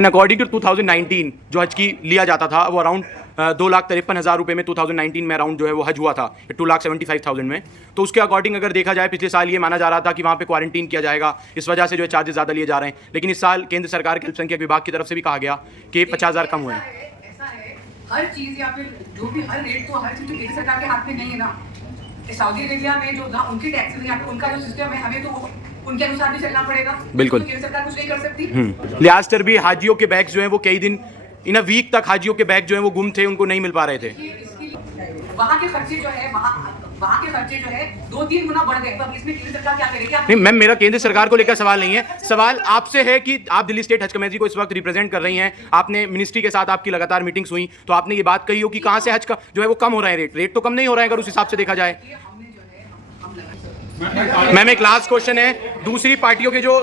And according to 2019 जो हज की लिया जाता था वो अराउंड 2,53,000 रुपये में 2019 में अराउंड जो है वो हज हुआ था 2,75,000 में। तो उसके अकॉर्डिंग अगर देखा जाए पिछले साल ये माना जा रहा था कि वहाँ पे क्वारंटीन किया जाएगा, इस वजह से जो है चार्जेस ज़्यादा लिए जा रहे हैं। लेकिन इस साल केंद्र सरकार के अल्पसंख्यक विभाग की तरफ से भी कहा गया कि 50,000 कम हुए हैं। हर चीज़ या फिर जो भी हर रेट तो हर चीज़ तो केंद्र सरकार के हाथ में नहीं है ना। सऊदी अरेबिया में जो ना उनके टैक्सेस या उनका जो सिस्टम है हमें तो उनके अनुसार भी चलना पड़ेगा। बिल्कुल, तो केंद्र सरकार कुछ नहीं कर सकती। लिहाज पर भी हाजियों के बैग्स जो हैं वो कई दिन इन अ वीक तक हाजियों के बैग जो हैं वो गुम थे, उनको नहीं मिल पा रहे थे। वहाँ के खर्चे जो है वहाँ के खर्चे जो है 2-3 गुना बढ़ गए। तो इसमें केंद्र सरकार क्या करेगी? नहीं मैम, मेरा केंद्र सरकार को लेकर सवाल नहीं है, सवाल आपसे है कि आप दिल्ली स्टेट हज कमेटी को इस वक्त रिप्रेजेंट कर रही हैं। आपने मिनिस्ट्री के साथ आपकी लगातार मीटिंग्स हुई तो आपने ये बात कही हो कि कहाँ से हज का जो है वो कम हो रहा है, रेट तो कम नहीं हो रहा है अगर उस हिसाब से देखा जाए। मैम एक लास्ट क्वेश्चन है, दूसरी पार्टियों के जो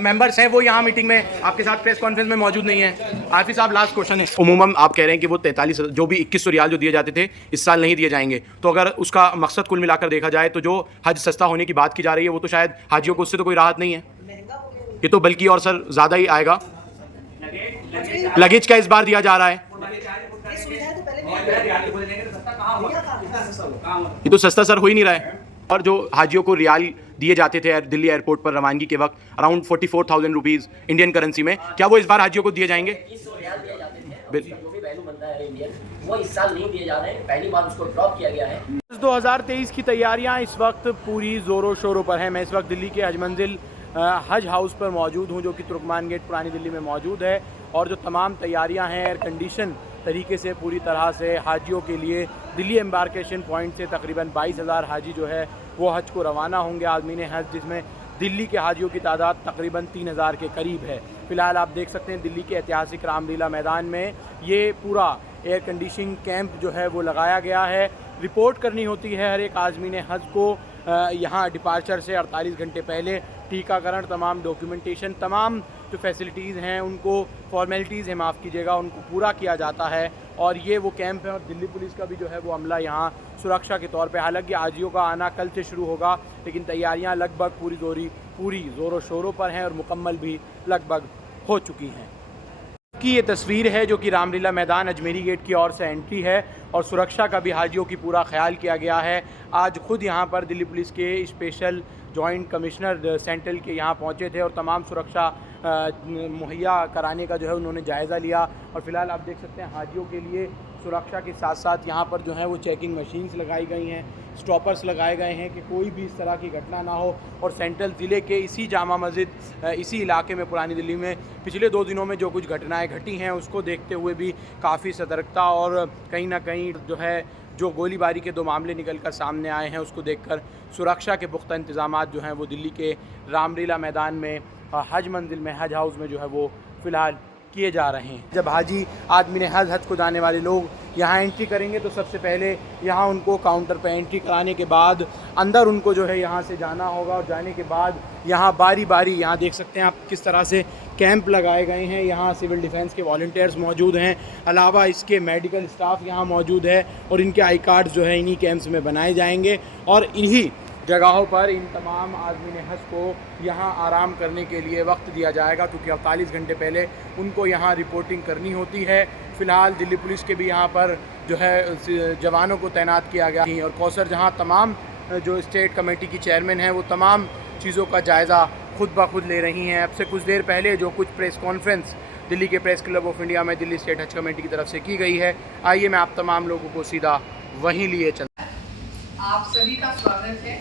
मेंबर्स हैं वो यहाँ मीटिंग में आपके साथ प्रेस कॉन्फ्रेंस में मौजूद नहीं है। आफी साहब लास्ट क्वेश्चन है, उमूमन आप कह रहे हैं कि वो 43 जो भी 2100 रियाल जो दिए जाते थे इस साल नहीं दिए जाएंगे, तो अगर उसका मकसद कुल मिलाकर देखा जाए तो जो हज सस्ता होने की बात की जा रही है वो तो शायद हाजियों को उससे तो कोई राहत नहीं है, ये तो बल्कि और सर ज़्यादा ही आएगा। लगेज का इस बार दिया जा रहा है, ये तो सस्ता सर हो ही नहीं रहा है। और जो हाजियों को रियाल दिए जाते थे दिल्ली एयरपोर्ट पर रवानगी के वक्त अराउंड 44,000 रुपीज़ इंडियन करेंसी में, क्या वो इस बार हाजियों को दिए जाएंगे? वो इस साल नहीं दिए जा रहे हैं, पहली बार उसको ड्रॉप किया गया है। 2023 की तैयारियां इस वक्त पूरी ज़ोरों शोरों पर हैं। मैं इस वक्त दिल्ली के हज मंजिल हज हाउस पर मौजूद हूं जो कि तुर्कमान गेट पुरानी दिल्ली में मौजूद है, और जो तमाम तैयारियां हैं एयर कंडीशन तरीके से पूरी तरह से हाजियों के लिए दिल्ली एम्बार्केशन पॉइंट से तकरीबन 22,000 हाजी जो है वो हज को रवाना होंगे आज़मीन हज, जिसमें दिल्ली के हाजियों की तादाद तकरीबन 3,000 के करीब है। फ़िलहाल आप देख सकते हैं दिल्ली के ऐतिहासिक रामलीला मैदान में ये पूरा एयर कंडीशनिंग कैंप जो है वो लगाया गया है। रिपोर्ट करनी होती है हर एक आज़मीन हज को यहाँ डिपार्चर से 48 घंटे पहले, टीकाकरण, तमाम डॉक्यूमेंटेशन, तमाम जो फैसिलिटीज़ हैं उनको फॉर्मेलिटीज़ हैं माफ़ कीजिएगा उनको पूरा किया जाता है। और ये वो कैंप है और दिल्ली पुलिस का भी जो है वो अमला यहाँ सुरक्षा के तौर पे, हालांकि हाजियों का आना कल से शुरू होगा लेकिन तैयारियाँ लगभग पूरी ज़ोरों शोरों पर हैं और मुकम्मल भी लगभग हो चुकी हैं। की ये तस्वीर है जो कि रामलीला मैदान अजमेरी गेट की ओर से एंट्री है और सुरक्षा का भी हाजियों की पूरा ख्याल किया गया है। आज खुद यहाँ पर दिल्ली पुलिस के स्पेशल जॉइंट कमिश्नर सेंट्रल के यहाँ पहुँचे थे और तमाम सुरक्षा मुहैया कराने का जो है उन्होंने जायज़ा लिया। और फ़िलहाल आप देख सकते हैं हाजियों के लिए सुरक्षा के साथ साथ यहाँ पर जो है वो चेकिंग मशीन्स लगाई गई हैं, स्टॉपर्स लगाए गए हैं कि कोई भी इस तरह की घटना ना हो। और सेंट्रल ज़िले के इसी जामा मस्जिद इसी इलाके में पुरानी दिल्ली में पिछले 2 दिनों में जो कुछ घटनाएं घटी हैं उसको देखते हुए भी काफ़ी सतर्कता और कहीं ना कहीं जो है जो गोलीबारी के 2 मामले निकल कर सामने आए हैं उसको देखकर सुरक्षा के पुख्ता इंतजामात जो हैं वो दिल्ली के रामलीला मैदान में हज मंजिल में हज हाउस में जो है वो फ़िलहाल किए जा रहे हैं। जब हाजी आदमी ने हज को जाने वाले लोग यहाँ एंट्री करेंगे तो सबसे पहले यहाँ उनको काउंटर पर एंट्री कराने के बाद अंदर उनको जो है यहाँ से जाना होगा और जाने के बाद यहाँ बारी बारी यहाँ देख सकते हैं आप किस तरह से कैंप लगाए गए हैं। यहाँ सिविल डिफेंस के वॉलंटियर्स मौजूद हैं, अलावा इसके मेडिकल स्टाफ यहाँ मौजूद है और इनके आई कार्ड्स जो है इन्हीं कैंप्स में बनाए जाएंगे और इन्हीं जगहों पर इन तमाम आदमीन हज को यहाँ आराम करने के लिए वक्त दिया जाएगा क्योंकि 48 घंटे पहले उनको यहाँ रिपोर्टिंग करनी होती है। फ़िलहाल दिल्ली पुलिस के भी यहाँ पर जो है जवानों को तैनात किया गया है और कौसर जहाँ तमाम जो स्टेट कमेटी की चेयरमैन हैं वो तमाम चीज़ों का जायज़ा खुद ब खुद ले रही हैं। अब से कुछ देर पहले जो कुछ प्रेस कॉन्फ्रेंस दिल्ली के प्रेस क्लब ऑफ इंडिया में दिल्ली स्टेट हज कमेटी की तरफ से की गई है, आइए मैं आप तमाम लोगों को सीधा वहीं लिए चलता। आप सभी का स्वागत है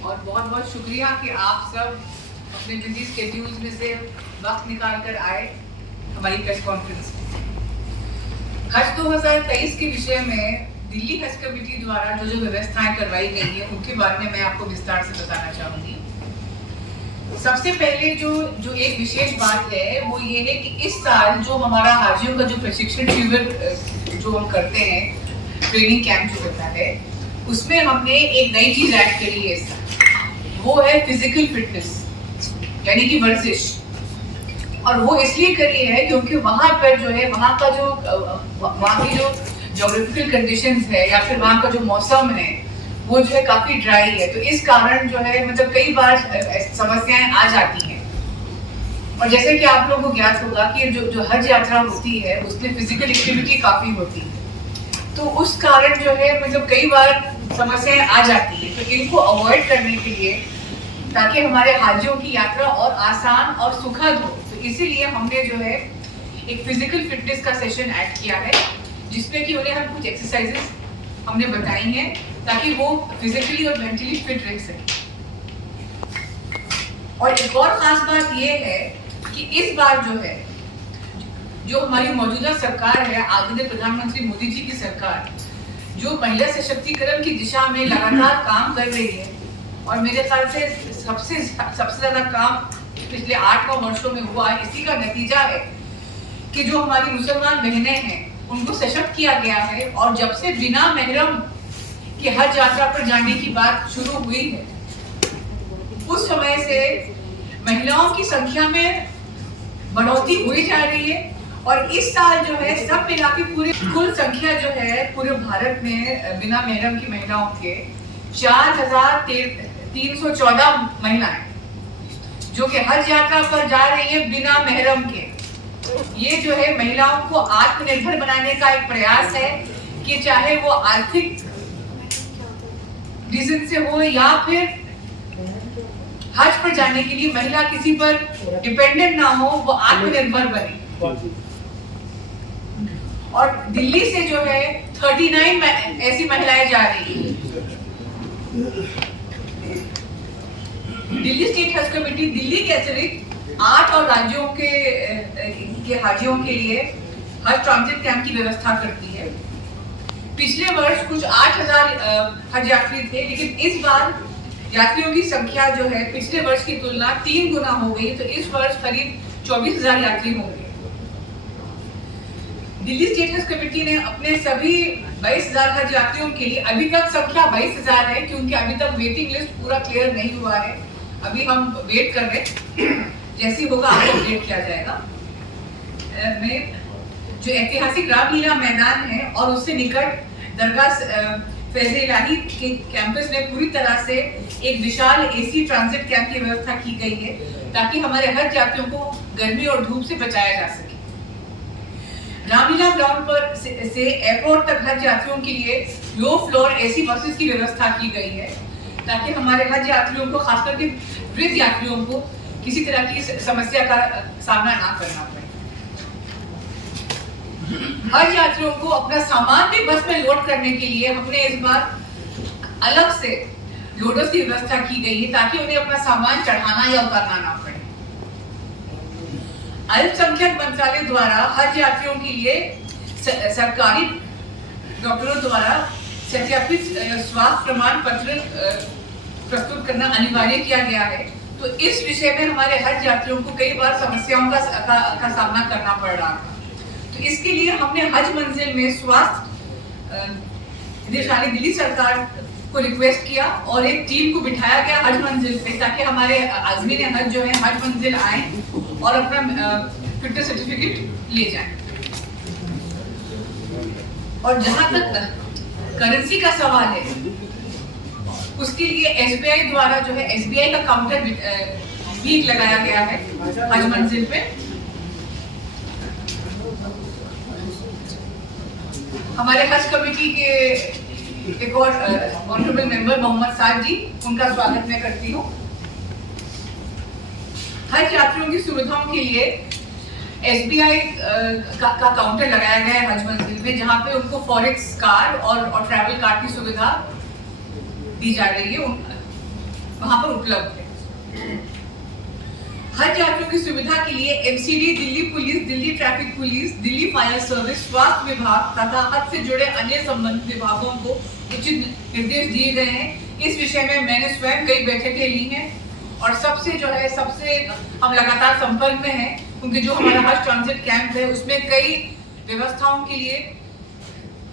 और बहुत बहुत शुक्रिया कि आप सब अपने बिजी स्केड्यूल्स में से वक्त निकाल कर आए हमारी प्रेस कॉन्फ्रेंस में। हज 2023 के विषय में दिल्ली हज कमेटी द्वारा जो व्यवस्थाएं करवाई गई हैं उनके बारे में मैं आपको विस्तार से बताना चाहूँगी। सबसे पहले जो एक विशेष बात है वो ये है कि इस साल जो हमारा हाजियों का जो प्रशिक्षण शिविर जो हम करते हैं, ट्रेनिंग कैंप जो होता है, उसमें हमने एक नई चीज ऐड करी है इस साल, वो है फिजिकल फिटनेस यानी कि वर्जिश। और वो इसलिए करी है क्योंकि वहाँ पर जो है वहाँ की जो ज्योग्राफिकल कंडीशंस है या फिर वहाँ का जो मौसम है वो जो है काफी ड्राई है, तो इस कारण जो है मतलब कई बार समस्याएं आ जाती हैं। और जैसे कि आप लोगों को ज्ञात होगा कि जो हज यात्रा होती है उसमें फिजिकल एक्टिविटी काफ़ी होती है, तो उस कारण जो है मतलब कई बार समस्याएं आ जाती है। तो इनको अवॉइड करने के लिए, ताकि हमारे हाजियों की यात्रा और आसान और सुखद हो, तो इसीलिए हमने जो है एक फिजिकल फिटनेस का सेशन ऐड किया है, जिसमें कि उन्हें हम कुछ एक्सरसाइजेस हमने बताई हैं ताकि वो फिजिकली और मेंटली फिट रह सके। और एक और खास बात ये है कि इस बार जो हमारी मौजूदा सरकार है, आदरणीय प्रधानमंत्री मोदी जी की सरकार, जो महिला सशक्तिकरण की दिशा में लगातार काम कर रही है, और मेरे ख्याल से सबसे ज्यादा काम पिछले 8-9 वर्षों में हुआ है। इसी का नतीजा है कि जो हमारी मुसलमान बहनें हैं उनको सशक्त किया गया है, और जब से बिना महरम के हज यात्रा पर जाने की बात शुरू हुई है, उस समय से महिलाओं की संख्या में बढ़ोतरी हुई जा रही है। और इस साल जो है सब मिला के पूरी कुल संख्या जो है पूरे भारत में बिना महरम की महिलाओं के 4,314 महिलाएं जो कि हज यात्रा पर जा रही है बिना महरम के। ये जो है महिलाओं को आत्मनिर्भर बनाने का एक प्रयास है कि चाहे वो आर्थिक रीजन से हो या फिर हज पर जाने के लिए महिला किसी पर डिपेंडेंट ना हो, वो आत्मनिर्भर बने। और दिल्ली से जो है 39 ऐसी महिलाएं जा रही हैं। दिल्ली स्टेट हज कमेटी दिल्ली के अतिरिक्त 8 और राज्यों के हाजियों के लिए हज ट्रांजिट कैंप की व्यवस्था करती है। पिछले वर्ष कुछ 8,000 हज यात्री थे, लेकिन इस बार यात्रियों की संख्या जो है पिछले वर्ष की तुलना 3 गुना हो गई, तो इस वर्ष करीब 24,000 यात्री होंगे। दिल्ली स्टेट हज कमेटी ने अपने सभी 22,000 हज यात्रियों के लिए, अभी तक संख्या 22,000 है क्योंकि अभी तक वेटिंग लिस्ट पूरा क्लियर नहीं हुआ है, अभी हम वेट कर रहे हैं, जैसे ही होगा आपको अपडेट किया जाएगा। में जो ऐतिहासिक रामलीला मैदान है और उससे निकट दरगाह फैज़ इलाही के कैंपस में पूरी तरह से एक विशाल एसी ट्रांजिट कैंप की व्यवस्था की गई है, ताकि हमारे हज यात्रियों को गर्मी और धूप से बचाया जा सके। रामलीला ग्राउंड पर से एयरपोर्ट तक हज यात्रियों के लिए लो फ्लोर एसी बसेस की व्यवस्था की गई है, ताकि हमारे हज यात्रियों को, खासकर के वृद्ध यात्रियों को, किसी तरह की समस्या का सामना ना करना पड़े। हज यात्रियों को अपना सामान भी बस में लोड करने के लिए हमने इस बार अलग से लोडर्स की व्यवस्था की गई है, ताकि उन्हें अपना सामान चढ़ाना या उतारना ना पड़े। अल्पसंख्यक मंत्रालय द्वारा हज यात्रियों के लिए सरकारी डॉक्टरों द्वारा सत्यापित स्वास्थ्य प्रमाण पत्र प्रस्तुत करना अनिवार्य किया गया है। तो इस विषय में हमारे हज यात्रियों को कई बार समस्याओं का सामना करना पड़ रहा था। तो इसके लिए हमने हज मंजिल में स्वास्थ्य निदेशालय दिल्ली सरकार को रिक्वेस्ट किया और एक टीम को बिठाया गया हज मंजिल पे, ताकि हमारे आज़मीन हज जो है हज मंजिल आए और अपना फिटनेस सर्टिफिकेट ले जाएं। और जहां तक करेंसी का सवाल है, उसके लिए एसबीआई द्वारा जो है एसबीआई का काउंटर भी लगाया गया है हज मंजिल पे। हमारे हज कमेटी के एक और ऑनरेबल मेंबर मोहम्मद साद जी, उनका स्वागत मैं करती हूँ। हज यात्रियों की सुविधाओं के लिए एसबीआई का काउंटर लगाया गया है हज मंजिल में, जहाँ पे उनको फॉरेक्स कार्ड और ट्रैवल कार्ड की सुविधा दी जा रही है, वहाँ पर उपलब्ध है। हज यात्रियों की सुविधा के लिए MCD, Delhi police, Delhi traffic police, Delhi fire service, स्वास्थ्य विभाग तथा हज से जुड़े अन्य संबंधित विभागों को उचित निर्देश दिए गए हैं। इस विषय में मैंने स्वयं कई बैठकें ली हैं और सबसे हम लगातार संपर्क में हैं, क्योंकि जो हमारा हज ट्रांजिट कैंप है उसमें कई व्यवस्थाओं के लिए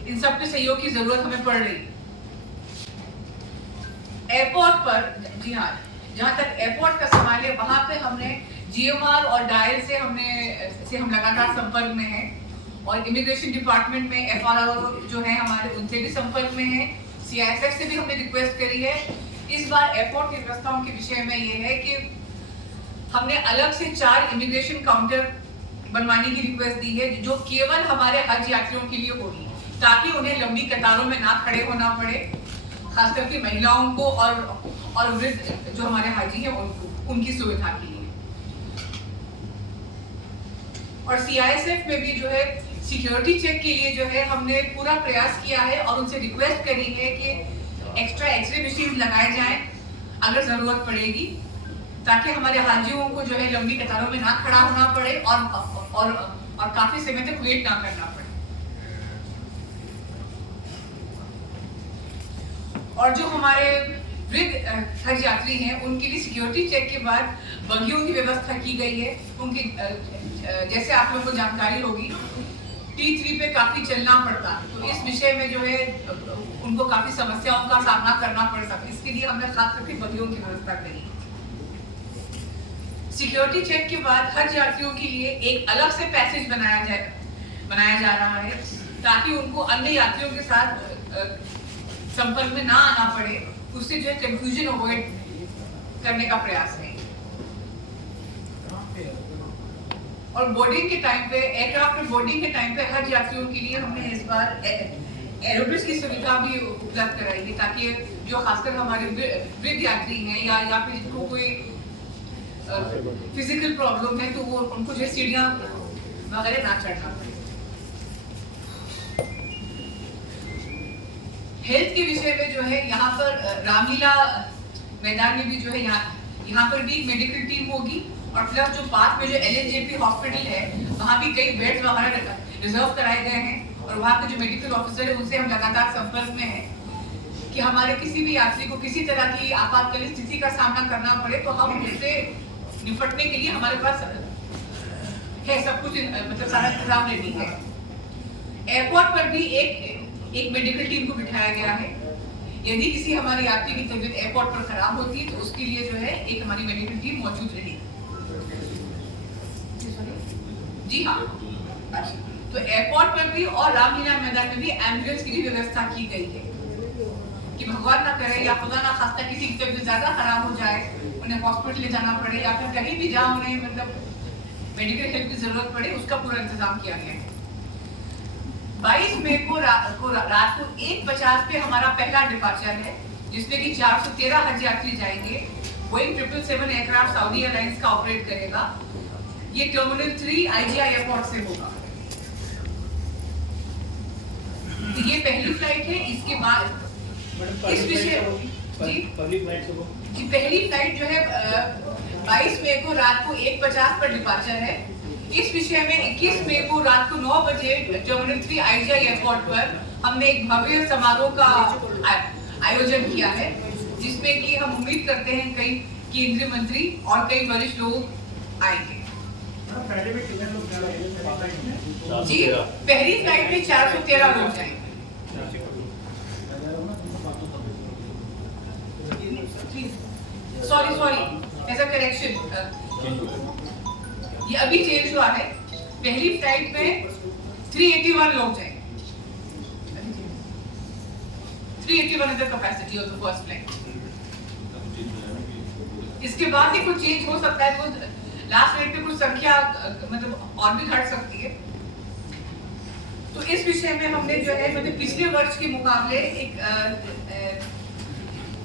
इन सब के सहयोग की जरूरत हमें पड़ रही है। एयरपोर्ट पर, जी हाँ, जहाँ तक एयरपोर्ट का सवाल है, वहाँ पे हमने जीएमआर और डायल से हम लगातार संपर्क में हैं, और इमिग्रेशन डिपार्टमेंट में एफआरओ जो है हमारे, उनसे भी संपर्क में हैं। सीआईएसएफ से भी हमने रिक्वेस्ट करी है। इस बार एयरपोर्ट की व्यवस्थाओं के विषय में ये है कि हमने अलग से 4 इमिग्रेशन काउंटर बनवाने की रिक्वेस्ट दी है जो केवल हमारे हज यात्रियों के लिए होगी, ताकि उन्हें लंबी कतारों में ना खड़े होना पड़े, खास करके महिलाओं को और वृद्ध जो हमारे हाजी हैं उनकी सुविधा के लिए। और CISF में भी जो है सिक्योरिटी चेक के लिए जो है हमने पूरा प्रयास किया है और उनसे रिक्वेस्ट करी है कि एक्स्ट्रा एक्सरे मशीन लगाए जाएं अगर जरूरत पड़ेगी, ताकि हमारे हाजियों को जो है लंबी कतारों में ना खड़ा होना पड़े और काफी समय तक वेट ना करना पड़े। और जो हमारे वृद्ध हज यात्री हैं उनके लिए सिक्योरिटी चेक के बाद बगियों की व्यवस्था की गई है। उनकी जैसे आप लोगों को जानकारी होगी T3 पे काफी चलना पड़ता, तो इस विषय में जो है उनको काफी समस्याओं का सामना करना पड़ सकता है, इसके लिए हमने खास करके बगियों की व्यवस्था करी। सिक्योरिटी चेक के बाद हज यात्रियों के लिए एक अलग से पैसेज बनाया जा रहा है, ताकि उनको अन्य यात्रियों के साथ संपर्क में ना आना पड़े, उससे जो है कंफ्यूजन अवॉइड करने का प्रयास है। और बोर्डिंग के टाइम पे, एयरक्राफ्ट में बोर्डिंग के टाइम पे हज यात्रियों के लिए हमने इस बार एरोबिक्स की सुविधा भी उपलब्ध कराई है, ताकि जो खासकर हमारे वृद्ध यात्री हैं या फिर जिनको कोई फिजिकल प्रॉब्लम है तो वो उनको जो सीढ़ियां वगैरह ना चढ़ना पड़े। हेल्थ के विषय में जो है यहाँ पर रामलीला मैदान में भी जो है यहाँ पर भी एक मेडिकल टीम होगी, और प्लस जो पास में जो LNJP हॉस्पिटल है वहाँ भी कई बेड्स वगैरह रिजर्व कराए गए हैं, और वहाँ के जो मेडिकल ऑफिसर है उनसे हम लगातार संपर्क में हैं कि हमारे किसी भी यात्री को किसी तरह की आपातकालीन स्थिति का सामना करना पड़े तो हम उससे निपटने के लिए हमारे पास है सब कुछ, मतलब सारा इंतजाम रेडी है। एयरपोर्ट पर भी एक मेडिकल टीम को बिठाया गया है। यदि किसी हमारे यात्री की तबीयत एयरपोर्ट पर खराब होती है तो उसके लिए जो है एक हमारी मेडिकल टीम मौजूद रहेगी। जी हाँ, तो एयरपोर्ट पर भी और रामलीला मैदान में भी एम्बुलेंस की भी व्यवस्था की गई है कि भगवान ना करे या खुदा ना खास्ता किसी की तबीयत ज्यादा खराब हो जाए, उन्हें हॉस्पिटल ले जाना पड़े या फिर कहीं भी जहाँ उन्हें मतलब मेडिकल हेल्प की जरूरत पड़े, उसका पूरा इंतजाम किया गया है। 22 मई को रात को 1:50 पे हमारा पहला डिपार्चर है, जिसमें कि 413 हज यात्री जाएंगे। बोइंग 777 एयरक्राफ्ट सऊदी एयरलाइंस का ऑपरेट करेगा। ये टर्मिनल 3 IGI एयरपोर्ट से होगा। तो ये पहली फ्लाइट है। इसके बाद इस विषय जी पहली फ्लाइट जो है 22 मई को रात को 1:50 पर डिपार्चर है। इस विषय में 21 मई को रात को 9 बजे टर्मिनल 3 IGI एयरपोर्ट पर हमने एक भव्य समारोह का आयोजन किया है, जिसमें कि हम उम्मीद करते हैं कई केंद्रीय मंत्री और कई वरिष्ठ लोग आएंगे। जी पहली फ्लाइट में 413 लोग जाएंगे। सॉरी एज अ करेक्शन, ये अभी चेंज हुआ है। पहली फ्लाइट में 381 लोग जाएंगे। 381 is the capacity of the first flight. इसके बाद ही कुछ चेंज हो सकता है, कुछ लास्ट मिनट पे कुछ संख्या मतलब और भी घट सकती है। तो इस विषय में हमने जो है मतलब पिछले वर्ष के मुकाबले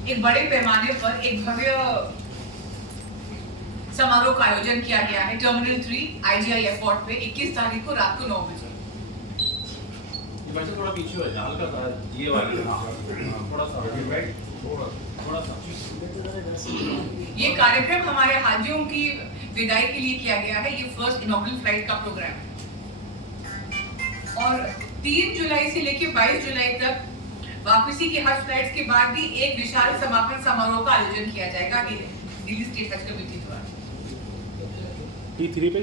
एक बड़े पैमाने पर एक भव्य समारोह का आयोजन किया गया है टर्मिनल 3 IGI एयरपोर्ट पे 21 तारीख को रात को 9 बजे। बच्चा थोड़ा पीछे हो जाए, हल्का सा ये वाली थोड़ा सा ये कार्यक्रम हमारे हाजियों की विदाई के लिए किया गया है। ये फर्स्ट इनॉग्रेल फ्लाइट का प्रोग्राम है और 3 जुलाई से लेकर 22 जुलाई तक वापसी की हज फ्लाइट्स के बाद भी एक विशाल समापन समारोह का आयोजन किया जाएगा दिल्ली स्टेट हज कमेटी द्वारा। T3 पे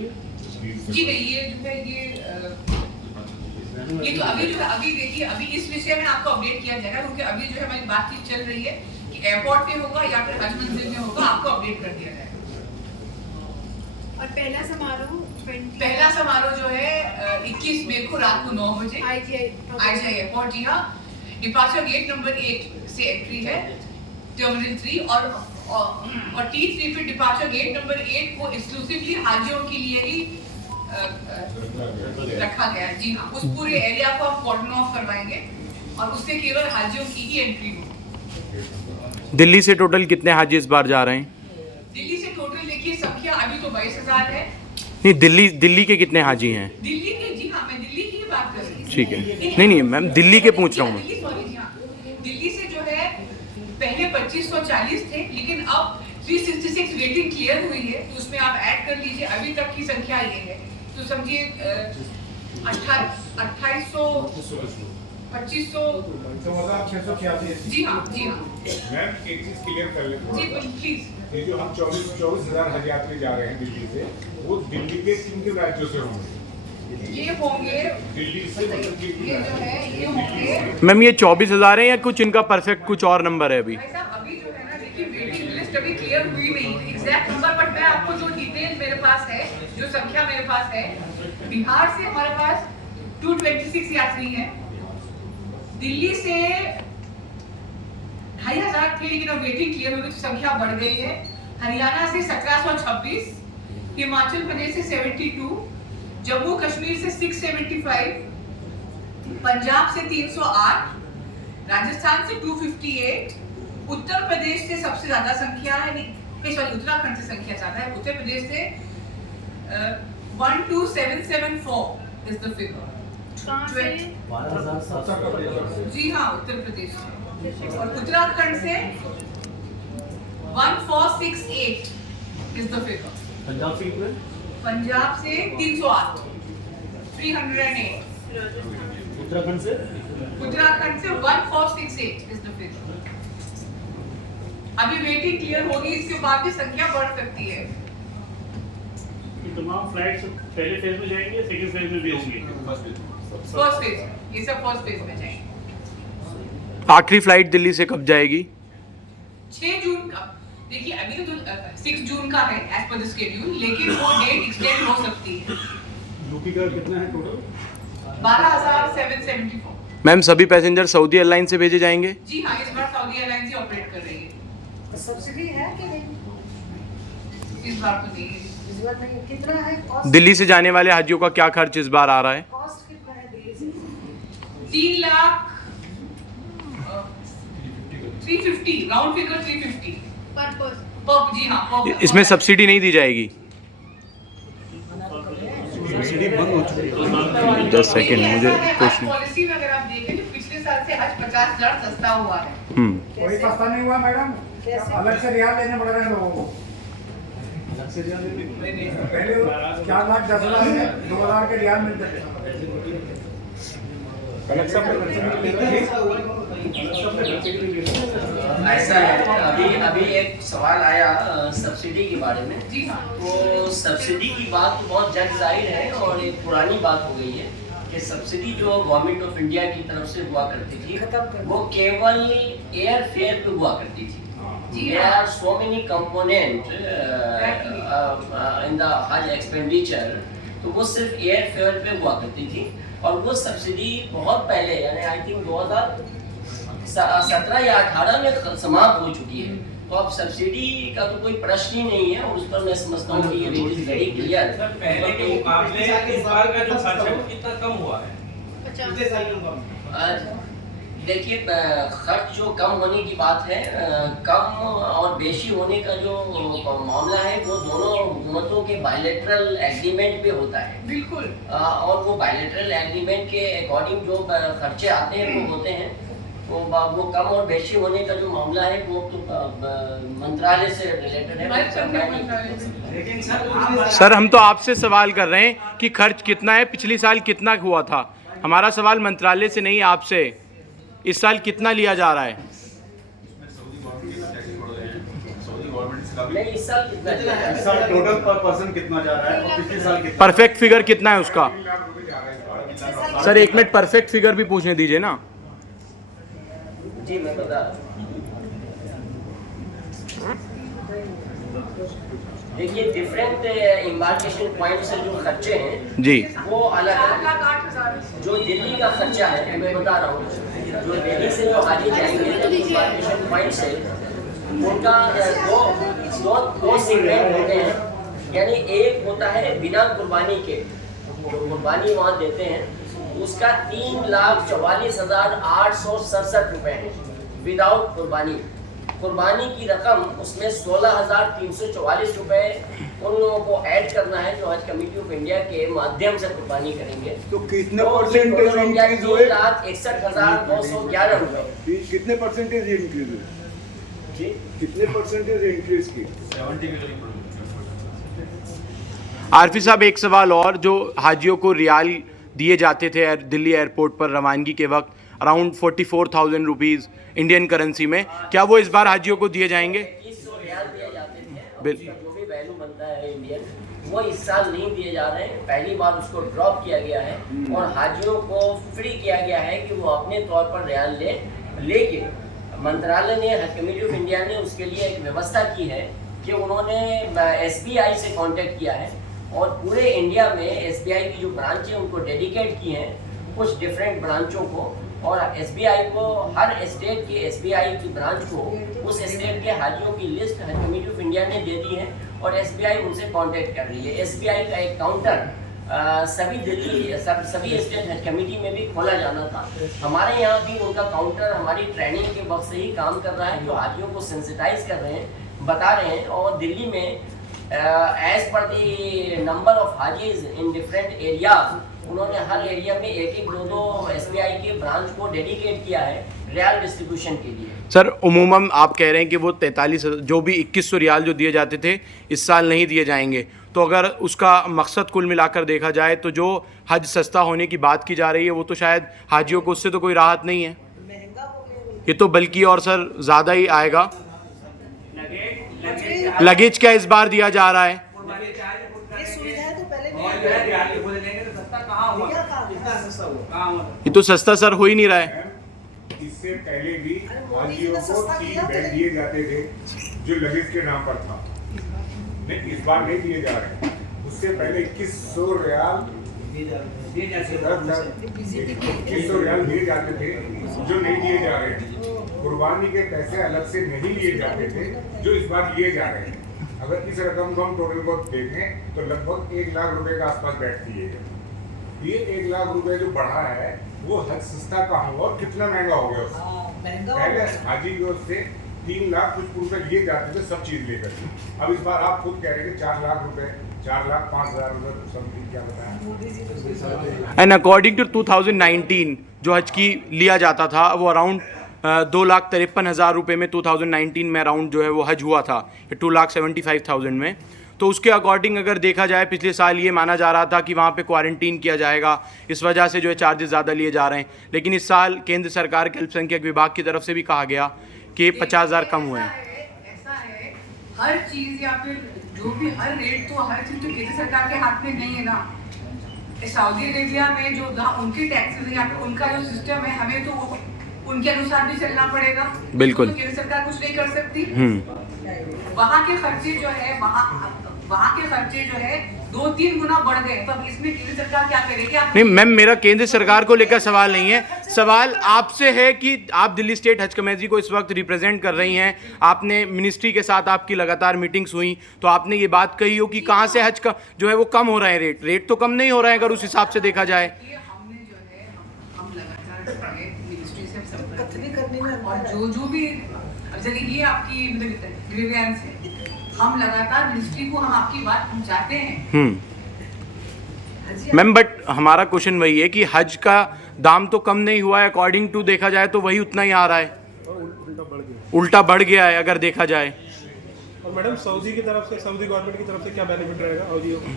जी नहीं, ये जो है ये तो अभी जो है अभी देखिए अभी इस विषय में आपको अपडेट किया जाएगा, क्योंकि अभी जो है हमारी बातचीत चल रही है कि एयरपोर्ट पे होगा या फिर हज मंजिल में होगा, आपको अपडेट कर दिया जाएगा। और पहला समारोह जो है 21 मई को रात को 9 बजे IGI एयरपोर्ट। जी हाँ, डिपार्चर गेट नंबर 8 से एंट्री है टर्मिनल 3 और और T3 पे डिपार्चर गेट नंबर 8 को एक्सक्लूसिवली हाजियों के लिए ही रखा गया है। जी हाँ, उस पूरे एरिया को हम कॉर्डन ऑफ करवाएंगे और उससे केवल हाजियों की ही एंट्री होगी। दिल्ली से टोटल कितने हाजी इस बार जा रहे हैं? दिल्ली से टोटल देखिए संख्या अभी तो 22,000 है। नहीं, दिल्ली के कितने हाजी हैं? दिल्ली के, जी हाँ, मैं दिल्ली की ही बात कर रही हूँ। ठीक है, नहीं मैम, दिल्ली के पूछ रहा हूँ मैं। दिल्ली से जो है पहले 2540 थे, लेकिन अब 366 वेटिंग क्लियर हुई है, तो उसमें आप ऐड कर लीजिए, अभी तक की संख्या ये है, तो समझिए 2800 2500 जी हाँ जी हाँ मैम एक चीज क्लियर कर लेते जी हैं। प्लीज। ये जो हम 24,000 हज यात्री जा रहे हैं दिल्ली से, वो दिल्ली के किन राज्यों से होंगे? ये होंगे दिल्ली से मतलब कि ये जो है ये होंगे मैम ये 24,000 है या कुछ इनका परफेक्ट कुछ और नंबर है अभी? भाई साहब, अभी जो है ना, देखिए वेटिंग लिस्ट अभी क्लियर हुई नहीं है एग्जैक्ट नंबर, बट मैं आपको जो डिटेल मेरे पास है, जो संख्या मेरे पास है, बिहार से हमारे पास 226 यात्री हैं, दिल्ली से 2,500 थे, लेकिन अब वेटिंग क्लियर हो गई तो संख्या बढ़ गई है। हरियाणा से 1726, हिमाचल प्रदेश से 72, जम्मू कश्मीर से 675, पंजाब से 308, राजस्थान से 258, उत्तर प्रदेश से सबसे ज्यादा संख्या है, सॉरी उत्तराखंड से संख्या ज्यादा है, उत्तर प्रदेश से 12774 इज द फिगर। जी हाँ, उत्तर प्रदेश से, और उत्तराखंड से 1468 इज द फिगर। पंजाब से 308 308। उत्तराखंड से 1468 इज द फिगर। अभी वेटिंग क्लियर होगी, इसके बाद भी संख्या बढ़ सकती है। तमाम फ्लाइट्स पहले फेज में जाएंगे, सेकंड फेज में भी होंगी? फर्स्ट फेज, ये सब फर्स्ट फेज में जाएंगे। आखिरी फ्लाइट दिल्ली से कब जाएगी? 6 जून का, देखिए अभी तो 6 जून का है एज पर द शेड्यूल, लेकिन वो डेट एक्सटेंड हो सकती है। यूपी का कितना है टोटल? 12,774। मैम सभी पैसेंजर सऊदी एयरलाइन से भेजे जाएंगे? जी हाँ, इस बार सऊदी एयरलाइंस ही ऑपरेट कर रही है। सब्सिडी है कि नहीं? इस बार तो नहीं है। इस बार नहीं, कितना है कॉस्ट? दिल्ली से जाने वाले हाजियों का क्या खर्च इस बार आ रहा है? कॉस्ट कितना है दिल्ली से? 3,50,000 राउंड फिगर 350 पर पर्सन। जी हाँ, per इसमें सब्सिडी नहीं दी जाएगी? सब्सिडी बंद हो चुकी है। 10 सेकेंड मुझे क्वेश्चन। पॉलिसी में अगर आप देखें तो पिछले साल से हज 50,000 सस्ता हुआ है। कोई सस्ता नहीं हुआ मैडम, अलग से रियाल लेने पड़ रहे हैं लोगों को। पहले 4,10,000 में 2,000 के रियाल मिलते थे। ऐसा है, अभी एक सवाल आया सब्सिडी के बारे में। जी हाँ, तो सब्सिडी की बात तो बहुत जग जाहिर है और एक पुरानी बात हो गई है कि सब्सिडी जो गवर्नमेंट ऑफ इंडिया की तरफ से हुआ करती थी वो केवल एयर फेयर पे हुआ करती थी। There are so many components in the Hajj expenditure, तो वो सिर्फ एयर फेयर पे हुआ करती थी और वो सब्सिडी बहुत पहले यानी आई थिंक 2017 या 18 में समाप्त हो चुकी है। तो अब सब्सिडी का तो कोई प्रश्न ही नहीं है और उस पर मैं समझता हूँ कि ये वेरी क्लियर। पहले के मुकाबले इस बार का जो खर्च है वो कितना कम हुआ है? देखिए खर्च जो कम होने की बात है, कम और बेशी होने का जो मामला है वो दोनों हुकूमतों के बायलैटरल एग्रीमेंट पे होता है। बिल्कुल। और वो बायलैटरल एग्रीमेंट के अकॉर्डिंग जो खर्चे आते हैं वो होते हैं। तो वो कम और बेशी होने का जो मामला है वो तो मंत्रालय से रिलेटेड है। लेकिन सर हम तो आपसे सवाल कर रहे हैं कि खर्च कितना है, पिछली साल कितना हुआ था? हमारा सवाल मंत्रालय से नहीं आपसे, इस साल कितना लिया जा रहा है? नहीं, इस साल कितना इस साल टोटल पर पर्सन कितना जा रहा है और पिछले साल कितना? परफेक्ट फिगर कितना है उसका? सर 1 मिनट, परफेक्ट फिगर भी पूछने दीजिए ना। जी मैं बता रहा हूँ। देखिए डिफरेंट इम्बार्केशन पॉइंट से जो खर्चे हैं जी वो अलग है। 4,08,000 जो दिल्ली का खर्चा है मैं बता रहा हूँ, जो दिल्ली से जो हाजी जाएंगे इम्बार्केशन पॉइंट से उनका दो सेगमेंट होते हैं। यानी एक होता है बिना कुर्बानी के, जो कुर्बानी वहाँ देते हैं उसका 3,44,867 रुपये है विदाउट कुर्बानी। कुर्बानी की रकम उसमें 16,344 रुपये उन लोगों को ऐड करना है जो हज कमेटी ऑफ इंडिया के माध्यम से कुर्बानी करेंगे। तो कितने परसेंटेज इंक्रीज हुए? 3,61,911 रुपये। कितने परसेंटेज इंक्रीज हुए जी, कितने परसेंटेज इंक्रीज की? 70 आरफी साहब, एक सवाल और, जो हाजियों को रियाल दिए जाते थे दिल्ली एयरपोर्ट पर रवानगी के वक्त अराउंड 44,000 रुपीज़ इंडियन करेंसी में, क्या वो इस बार हाजियों को दिए जाएंगे? 2100 रियाल दिए जाते थे, बिल्कुल। जो भी वैल्यू बनता है इंडियन, वो इस साल नहीं दिए जा रहे हैं। पहली बार उसको ड्रॉप किया गया है और हाजियों को फ्री किया गया है कि वो अपने तौर पर रियाल लेकिन मंत्रालय ने, हज कमेटी ऑफ इंडिया ने उसके लिए एक व्यवस्था की है कि उन्होंने SBI से कांटेक्ट किया है और पूरे इंडिया में SBI की जो ब्रांच है उनको डेडिकेट की हैं कुछ डिफरेंट ब्रांचों को, और SBI को हर स्टेट के SBI की ब्रांच को उस स्टेट के हाजियों की लिस्ट हज कमेटी ऑफ इंडिया ने दे दी है और SBI उनसे कांटेक्ट कर रही है। SBI का एक काउंटर सभी स्टेट हज कमेटी में भी खोला जाना था। हमारे यहाँ भी उनका काउंटर हमारी ट्रेनिंग के वक्त से ही काम कर रहा है, जो हाजियों को सेंसिटाइज कर रहे हैं, बता रहे हैं। और दिल्ली में as per the number of हाजीज इन डिफरेंट एरियाज, उन्होंने हर एरिया में एक दो SBI के ब्रांच को डेडिकेट किया है रियाल डिस्ट्रीब्यूशन के लिए। सर, उमूमन आप कह रहे हैं कि वो 43 जो भी 2100 रियाल जो दिए जाते थे इस साल नहीं दिए जाएंगे, तो अगर उसका मकसद कुल मिलाकर देखा जाए तो जो हज सस्ता होने की बात की जा रही है वो तो शायद हाजियों को उससे तो कोई राहत नहीं है, ये तो बल्कि और सर ज़्यादा ही आएगा। लगेज क्या इस बार दिया जा रहा है? ये सुविधाएं तो पहले नहीं ये तो सस्ता सर हो ही नहीं रहा है। इससे पहले भी हाजियों को 3 बैग दिए जाते थे जो लगेज के नाम पर था, नहीं इस बार नहीं दिए जा रहे। उससे पहले 2100 रियाल दिए जाते थे जो नहीं दिए जा रहे हैं। कुर्बानी के पैसे अलग से नहीं लिए जाते थे जो इस बार लिए जा रहे हैं। अगर इस रकम को हम टोटल को देखें तो लगभग 1 लाख रुपए के आसपास बैठती है। ये 1 लाख रुपए जो बढ़ा है वो हज सस्ता कहाँ हुआ और कितना महंगा हो गया उससे? पहले हाजी की ओर से 3 लाख कुछ रुपए लिए जाते थे सब चीज लेकर, अब इस बार आप खुद कह रहे हैं 4 लाख रुपए, 4,05,000 रुपए समथिंग, क्या बताया। एंड अकॉर्डिंग टू 2019 जो हज की लिया जाता था वो अराउंड 2,53,000 रुपये में 2019 में अराउंड जो है वो हज हुआ था, 2,75,000 में। तो उसके अकॉर्डिंग अगर देखा जाए पिछले साल ये माना जा रहा था कि वहाँ पे क्वारंटीन किया जाएगा, इस वजह से जो है चार्जेस ज़्यादा लिए जा रहे हैं, लेकिन इस साल केंद्र सरकार के अल्पसंख्यक विभाग की तरफ से भी कहा गया कि 50,000 कम हुए हैं। ऐसा है हर चीज या फिर जो भी हर रेट तो हर चीज तो केंद्र सरकार के हाथ में नहीं है ना। सऊदी अरेबिया में जो उनके टैक्सेस है या फिर उनका जो सिस्टम है, हमें तो उनके अनुसार भी चलना पड़ेगा। बिल्कुल। तो केंद्र सरकार कुछ नहीं कर सकती। वहाँ के खर्चे जो है वहाँ के खर्चे जो है 2-3 गुना बढ़ गए, तो अब इसमें केंद्र सरकार क्या करेगी? नहीं मैम, मेरा केंद्र सरकार को लेकर सवाल नहीं है, सवाल आपसे है कि आप दिल्ली स्टेट हज कमेटी को इस वक्त रिप्रेजेंट कर रही हैं, आपने मिनिस्ट्री के साथ आपकी लगातार मीटिंग्स हुई तो आपने ये बात कही हो कि कहाँ से हज का जो है वो कम हो रहा है, रेट तो कम नहीं हो रहा है अगर उस हिसाब से देखा जाए। हमने जो है हम लगातार मिनिस्ट्री से संपर्क कथनी करने में और जो भी अब चलिए ये आपकी ग्रीवेंस है, हम लगातार मिनिस्ट्री को हम आपकी बात पहुंचाते हैं। मैम बट हमारा क्वेश्चन वही है कि हज का दाम तो कम नहीं हुआ है, अकॉर्डिंग टू देखा जाए तो वही उतना ही आ रहा है, उल्टा बढ़ गया है अगर देखा जाए। और मैडम सऊदी की तरफ से, सऊदी गवर्नमेंट की तरफ से क्या बेनिफिट रहेगा हाजियों को?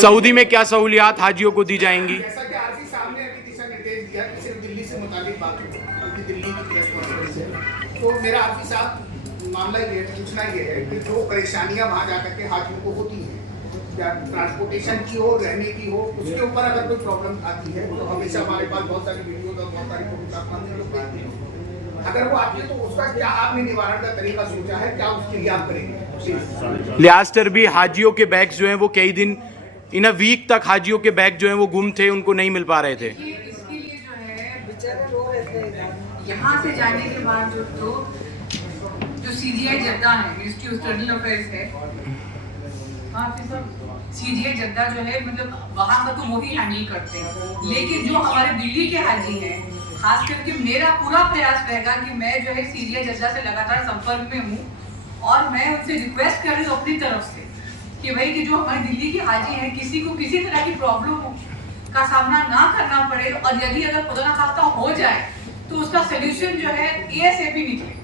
सऊदी में क्या सहूलियात हाजियों को दी जाएंगी? जैसा कि आरसी साहब ने अभी दिशा निर्देश दिया कि सिर्फ दिल्ली से मुताबिक बात है, क्योंकि दिल्ली की प्रेस कॉन्फ्रेंस है। तो मेरा आरसी साहब मामला ये पूछना ये है कि जो परेशानियां वहाँ जाकर के हाजियों को होती हैं, या ट्रांसपोर्टेशन की हो, रहने की हो, उसके ऊपर अगर कोई प्रॉब्लम आती है तो हमेशा हमारे पास बहुत सारी वीडियो और बहुत सारी फोटोग्राफ हम लोग देखते हैं। अगर वो आती है तो उसका क्या आपने निवारण का तरीका सोचा है, क्या उसके लिए आप करेंगे? लिहाज भी हाजियों के बैग्स जो हैं वो कई दिन इन अ वीक तक हाजियों के बैग जो हैं वो गुम थे, उनको नहीं मिल पा रहे थे। इसके लिए जो है बेचारे रो रहे थे यहाँ से जाने के बाद जो तो जो CGI जद्दा है, मिनिस्ट्री ऑफ एक्सटर्नल अफेयर्स है, हाँ CGI जद्दा जो है मतलब वहाँ का तो वो ही हैंडल करते हैं, लेकिन जो हमारे दिल्ली के हाजी हैं, खास करके मेरा पूरा प्रयास रहेगा कि मैं जो है CGI जद्दा से लगातार संपर्क में हूँ और मैं उनसे रिक्वेस्ट कर रही हूँ अपनी तरफ से कि भाई कि जो हमारे दिल्ली के हाजी हैं किसी को किसी तरह की प्रॉब्लम का सामना ना करना पड़े, और यदि अगर खुदा ना खास्ता हो जाए तो उसका सोल्यूशन जो है ASAP निकले।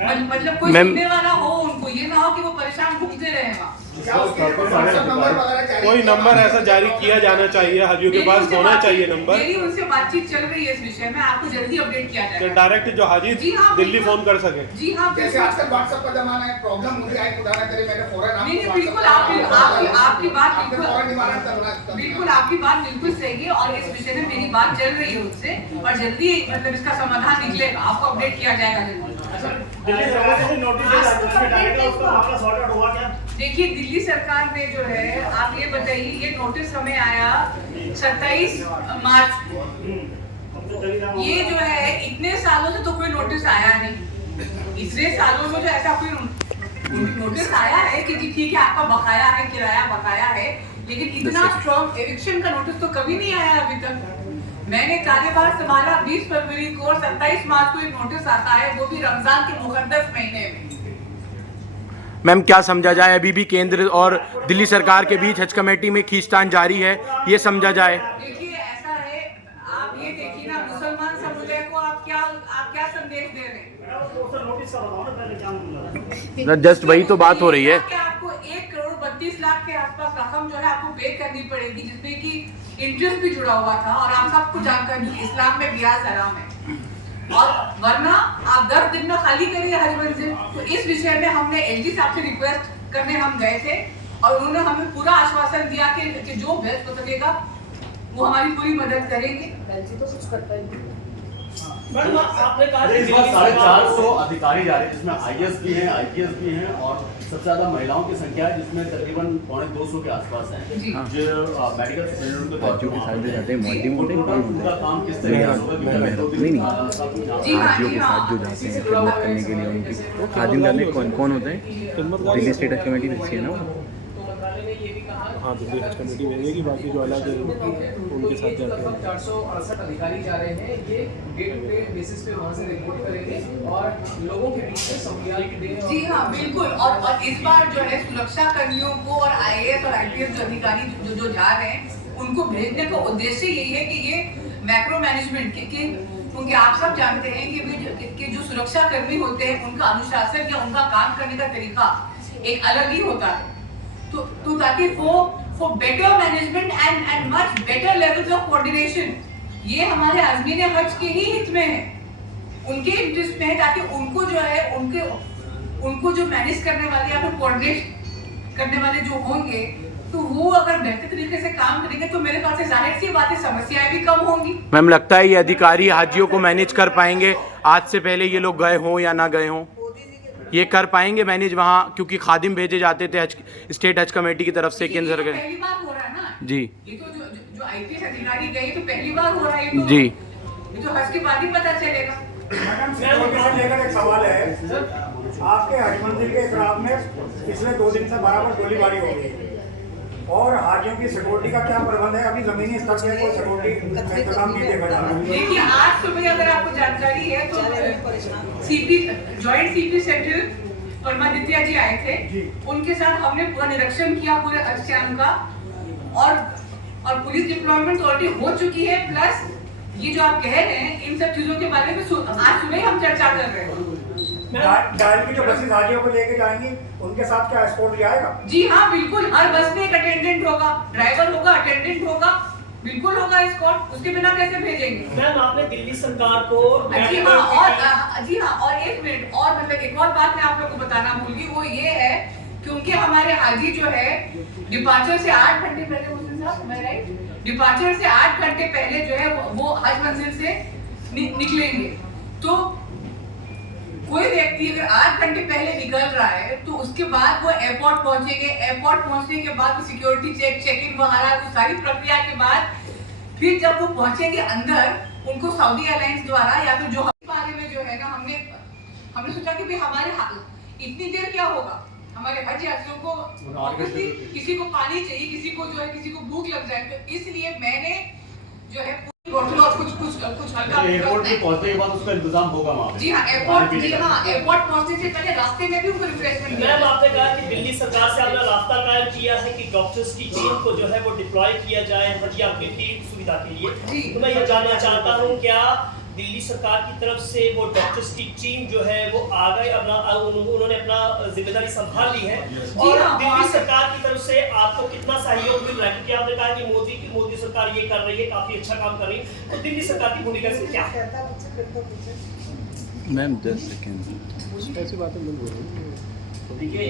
मतलब कोई सुनने वाला हो, उनको ये ना हो कि वो परेशान घूमते रहे वहाँ। कोई नंबर ऐसा जारी किया जाना चाहिए, हाजियों के पास होना चाहिए नंबर। मेरी उनसे बातचीत चल रही है इस विषय में, आपको जल्दी अपडेट किया जाएगा। डायरेक्ट जो हाजी दिल्ली फोन कर सके। जी हाँ, जैसे आजकल व्हाट्सएप का जमाना है, प्रॉब्लम मुझे आए खुदा ना करे मैंने फौरन नहीं बिल्कुल आपकी बात बिल्कुल आपकी बात बिल्कुल सही है, और इस विषय में मेरी बात चल रही है उससे, और जल्दी मतलब इसका समाधान निकलेगा, आपको अपडेट किया जाएगा जल्दी। देखिए दिल्ली सरकार ने जो है, आप ये बताइए, ये नोटिस हमें आया 27 मार्च को, ये जो है इतने सालों से तो कोई नोटिस आया नहीं, इतने सालों में जो ऐसा कोई नोटिस आया है कि जी ठीक है आपका बकाया है, किराया बकाया है, लेकिन इतना स्ट्रॉन्ग एविक्शन का नोटिस तो कभी नहीं आया अभी तक। मैंने कार्यभार संभाला 20 फरवरी को, और 27 मार्च को एक नोटिस आता है, वो भी रमजान के मुकद्दस महीने में। मैम क्या समझा जाए, अभी भी केंद्र और दिल्ली सरकार के बीच हज कमेटी में खींचतान जारी है, ये समझा जाए? देखिए ऐसा है, आप ये देखिए ना, मुसलमान समुदाय को आप क्या संदेश दे रहे हैं? जस्ट वही तो बात हो रही है कि आपको 1 करोड़ 32 लाख के आसपास रकम जो है आपको पे करनी पड़ेगी, जिसमें कि इंटरेस्ट भी जुड़ा हुआ था, और आप सबको जानकारी इस्लाम में ब्याज हराम है, और वरना आप 10 दिन में खाली करिए हज मंजिल। तो इस विषय में हमने LG साहब से रिक्वेस्ट करने हम गए थे, और उन्होंने हमें पूरा आश्वासन दिया कि जो बेस्ट हो सकेगा वो हमारी पूरी मदद करेंगे। मैडम आपने कहा इस बार 450 अधिकारी जा रहे हैं, जिसमें IAS भी हैं, IPS भी हैं, और सबसे ज्यादा महिलाओं की संख्या है, जिसमें तकरीबन 250 के आसपास है, जो मेडिकल स्टूडेंट के तौर पर उनका काम किस तरह से होगा? जी हाँ, हाजियों के साथ जो जाते हैं खिदमत करने के लिए, उनकी खादिम जाने कौन कौन होते हैं? दिल्ली स्टेट हज कमेटी भेजती है ना वो? हाँ, दिल्ली हज कमेटी भेजेगी, बाकी जो अलग उनके साथ जाते हैं। 468 अधिकारी जा रहे हैं, ये डे टू डे बेसिस पे वहाँ से रिपोर्ट करेंगे और लोगों के बीच में सहूलियत देंगे। जी हाँ बिल्कुल, और इस बार जो है सुरक्षा कर्मियों को और IAS और IPS जो अधिकारी जो जा रहे हैं, उनको भेजने का उद्देश्य यही है कि ये मैक्रो मैनेजमेंट क्योंकि आप सब जानते हैं कि जो सुरक्षा कर्मी होते हैं उनका अनुशासन या उनका काम करने का तरीका एक अलग ही होता है, तो ताकि for better management and much better levels of coordination, ये हमारे आज़मीन हज के ही हित में है, उनके इंटरेस्ट में है, ताकि उनको जो है उनको जो मैनेज करने वाले या फिर कोऑर्डिनेट करने वाले जो होंगे, तो वो अगर बेहतर तरीके से काम करेंगे तो मेरे ख्याल से जाहिर सी बात है समस्याएं भी कम होंगी। मैम लगता है ये अधिकारी हाजियों को मैनेज कर पाएंगे? आज से पहले ये लोग गए हों या ना गए हों, ये कर पाएंगे मैनेज वहाँ? क्योंकि खादिम भेजे जाते थे स्टेट हज कमेटी की तरफ से केंद्र सरकार। पहली बार हो रहा है ना जी, ये तो जो IPS अधिकारी गए तो पहली बार हो रहा है, ये तो जी, ये तो हज के बाद ही पता चलेगा। मैडम सिक्योरिटी से लेकर एक सवाल है, आपके हज मंदिर के इकराम में पिछले 2 दिन से बराबर गोलीबारी हो रही है, और हाजियों की सिक्योरिटी का क्या प्रबंध है? अभी जमीनी स्तर से कोई सिक्योरिटी का इंतजाम नहीं देखा जा रहा है। देखिए आज सुबह अगर आपको जानकारी है तो जॉइंट CP सेक्रेटरी परमादित्य जी आए थे, उनके साथ हमने पूरा निरीक्षण किया पूरे हज का, और पुलिस डिप्लॉयमेंट ऑलरेडी हो चुकी है, प्लस ये जो आप कह रहे हैं इन सब चीजों के बारे में आज सुबह ही हम चर्चा कर रहे हैं। डायल की जो बसेस हाजियों को लेके जाएंगी, उनके साथ क्या एस्कॉर्ट जाएगा? जी हाँ बिल्कुल, हर बस में एक अटेंडेंट होगा, ड्राइवर होगा, अटेंडेंट होगा, बिल्कुल होगा एस्कॉर्ट, उसके बिना कैसे भेजेंगे? मैम आपने दिल्ली सरकार को जी हाँ, और एक मिनट और, मतलब एक और बात मैं आप लोग को बताना भूल गई, वो ये है क्योंकि हमारे हाजी जो है डिपार्चर से 8 घंटे पहले, मुस्लिम साहब मैं राइट, डिपार्चर से 8 घंटे पहले जो है वो हज मंजिल से निकलेंगे, तो कोई व्यक्ति अगर 8 घंटे पहले निकल रहा है तो उसके बाद वो एयरपोर्ट पहुंचेंगे, एयरपोर्ट पहुंचने के बाद वो सिक्योरिटी चेक इन वगैरह वो सारी प्रक्रिया के बाद फिर जब वो पहुंचेंगे अंदर, उनको सऊदी एयरलाइंस द्वारा या फिर जो बारे में जो है ना हमने हमने सोचा कि भाई हमारे इतनी देर क्या होगा, हमारे हज यात्रियों को किसी को पानी चाहिए, किसी को जो है किसी को भूख लग जाए, तो इसलिए मैंने जो है बोतल और कुछ हल्का एयरपोर्ट पे पहुंचने के बाद उसका इंतजाम होगा वहाँ पे। जी हाँ, एयरपोर्ट पहुंचने से पहले रास्ते में भी उनको रिफ्रेशमेंट दिया। मैम आपने कहा कि दिल्ली सरकार से आपने रास्ता कायम किया है कि डॉक्टर्स की टीम को जो है वो डिप्लॉय किया जाए हज यात्रियों की सुविधा के लिए। तो मैं ये जानना चाहता हूँ क्या दिल्ली सरकार की तरफ से वो डॉक्टर्स की टीम जो है वो आ गए, उन्होंने अपना जिम्मेदारी संभाल ली है, और दिल्ली सरकार की तरफ से आपको कितना सहयोग मिल रहा है? क्योंकि आपने कहा कि मोदी सरकार ये कर रही है, काफी अच्छा काम कर रही है, तो दिल्ली सरकार की भूमिका से क्या है? मैम 10 सेकेंड ऐसी बातें नहीं बोल रही। देखिए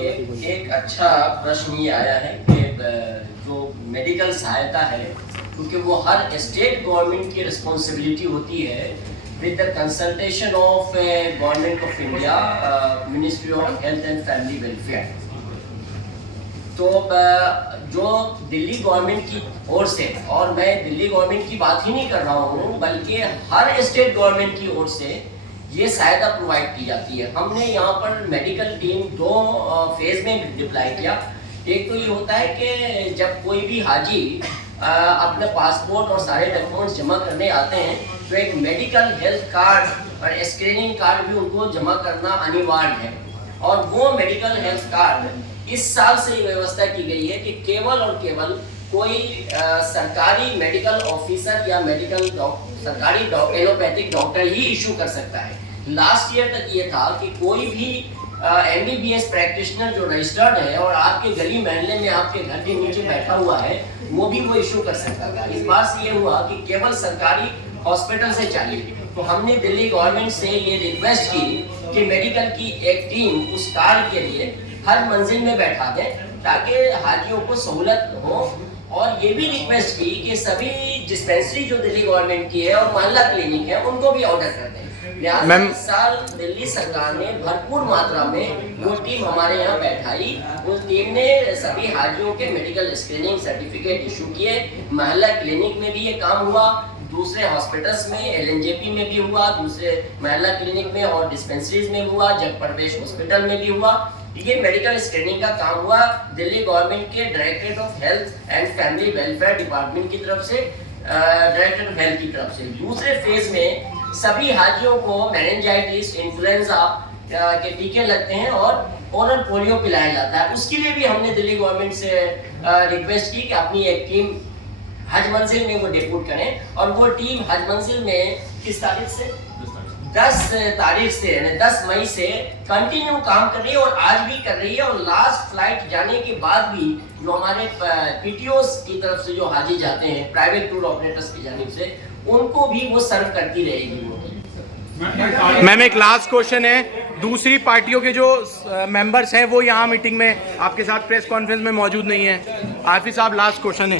एक अच्छा प्रश्न ये आया है कि जो मेडिकल सहायता है, क्योंकि वो हर स्टेट गवर्नमेंट की रिस्पॉन्सिबिलिटी होती है with the consultation of government of India, ministry of health and family welfare. तो जो दिल्ली गवर्नमेंट की ओर से, और मैं दिल्ली गवर्नमेंट की बात ही नहीं कर रहा हूँ बल्कि हर स्टेट गवर्नमेंट की ओर से ये सहायता प्रोवाइड की जाती है। हमने यहाँ पर मेडिकल टीम 2 फेज में डिप्लॉय किया। एक तो ये होता है कि जब कोई भी हाजी अपने पासपोर्ट और सारे डॉक्यूमेंट्स जमा करने आते हैं तो एक मेडिकल हेल्थ कार्ड और स्क्रीनिंग कार्ड भी उनको जमा करना अनिवार्य है, और वो मेडिकल हेल्थ कार्ड इस साल से ये व्यवस्था की गई है कि केवल और केवल कोई सरकारी मेडिकल ऑफिसर या सरकारी एलोपैथिक डॉक्टर ही इशू कर सकता है। लास्ट ईयर तक ये था कि कोई भी MBBS प्रैक्टिशनर जो रजिस्टर्ड है और आपके गली मोहल्ले में आपके घर के नीचे बैठा हुआ है वो भी वो इशू कर सकता था। इस बार से ये हुआ कि केवल सरकारी हॉस्पिटल से चाहिए। तो हमने दिल्ली गवर्नमेंट से ये रिक्वेस्ट की कि मेडिकल की एक टीम उस कार्ड के लिए हर मंजिल में बैठा दें ताकि हाजियों को सहूलत हो, और ये भी रिक्वेस्ट की कि सभी डिस्पेंसरी जो दिल्ली गवर्नमेंट की है और मोहल्ला क्लिनिक है उनको भी ऑर्डर कर दें। मैम इस साल दिल्ली सरकार ने भरपूर मात्रा में वो टीम हमारे यहाँ बैठाई। उस टीम ने सभी हाजियों के मेडिकल स्क्रीनिंग सर्टिफिकेट इशू किए। मोहल्ला क्लिनिक में भी ये काम हुआ, दूसरे हॉस्पिटल्स में LNJP में भी हुआ, दूसरे मोहल्ला क्लिनिक में और डिस्पेंसरीज में हुआ, जगप्रवेश हॉस्पिटल में भी हुआ। ये मेडिकल स्क्रीनिंग का काम हुआ दिल्ली गवर्नमेंट के directorate of health and family welfare department की तरफ से, डायरेक्टरेट ऑफ हेल्थ की तरफ से। दूसरे फेज में सभी हाजियों को मेनिंजाइटिस, इन्फ्लुएंजा के टीके लगते हैं और ओरल पोलियो पिलाया जाता है। उसके लिए भी हमने दिल्ली गवर्नमेंट से रिक्वेस्ट की कि अपनी एक टीम हज मंजिल में वो डेप्यूट करें, और वो टीम हज मंजिल में किस तारीख से 10 तारीख से यानी 10 मई से कंटिन्यू काम कर रही है और आज भी कर रही है। और लास्ट फ्लाइट जाने के बाद भी जो हमारे PTOs की तरफ से जो हाजी जाते हैं प्राइवेट टूर ऑपरेटर्स की जानिब से, उनको भी वो सर्व करती रहेगी। मैम एक लास्ट क्वेश्चन है, दूसरी पार्टियों के जो मेंबर्स हैं वो यहाँ मीटिंग में आपके साथ प्रेस कॉन्फ्रेंस में मौजूद नहीं है। आफिस साहब लास्ट क्वेश्चन है।